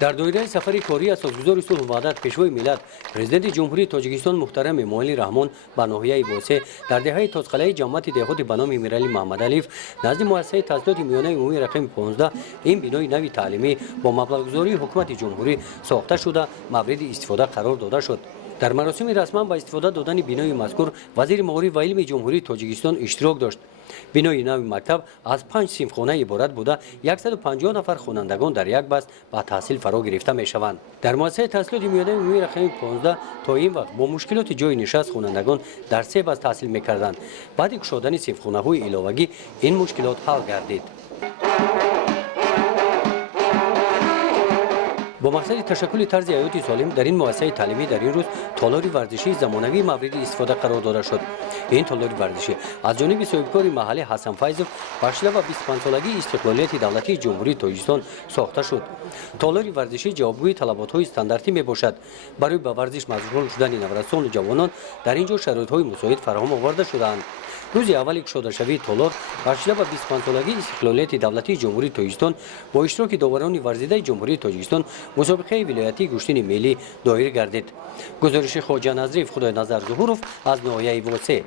در دایره سفر کاری اساسگزار صلح و وحدت پیشوای ملت پرزیدنت جمهوری تاجیکستان محترم معالی رحمان به ناحیه واسه در دهه تاسقلعه جماعت دهات به نام امیرعلی محمد علیف نزد مؤسسه تحصیلات میانه عمومی رقم 15 این بنای نوی تعلیمی با مبلغ‌گذاری حکومت جمهوری ساخته شده مورد استفاده قرار داده شد. در مراسم رسما با استفاده دادن بنای مذکور وزیر معارف و علم جمهوری تاجیکستان اشتراک داشت. بنای نوی مکتب از 5 صنفخانه عبارت بوده 150 نفر خوانندگان در یک بست با تحصیل فرا گرفته می شوند. در مؤسسه تحصیلات میانه عمومی رقم 15 تا این وقت با مشکلات جای نشست خوانندگان در 3 بست تحصیل می‌کردند. بعد گشودن صنفخانه‌های علاوگی این مشکلات حل گردید. با مقصد تشکل طرز حیاتی سالم در این مؤسسه تعلیمی در این روز تالار ورزشی زمانوی مورد استفاده قرار داده شد. این تالار ورزشی از جانب صاحبکار محل حسن فیضov با 25 سالگی استقلالیت دولتی جمهوری تاجیکستان ساخته شد. تالار ورزشی جوابگوی طلبات‌های استانداردی میباشد. برای به ورزش مشغول شدن نوجوانان و جوانان در اینجا شرایط‌های مساعد فراهم آورده شده‌اند. روز اول گشوده شوی تالار با 25 سالگی استقلالیت دولتی جمهوری تاجیکستان با اشتراک داوران ورزیده جمهوری تاجیکستان مسابقه ولایتی گشتین ملی دایر گردید. گزارش خواجه نظریف خدای نظر ظهورов از ناحیه واسه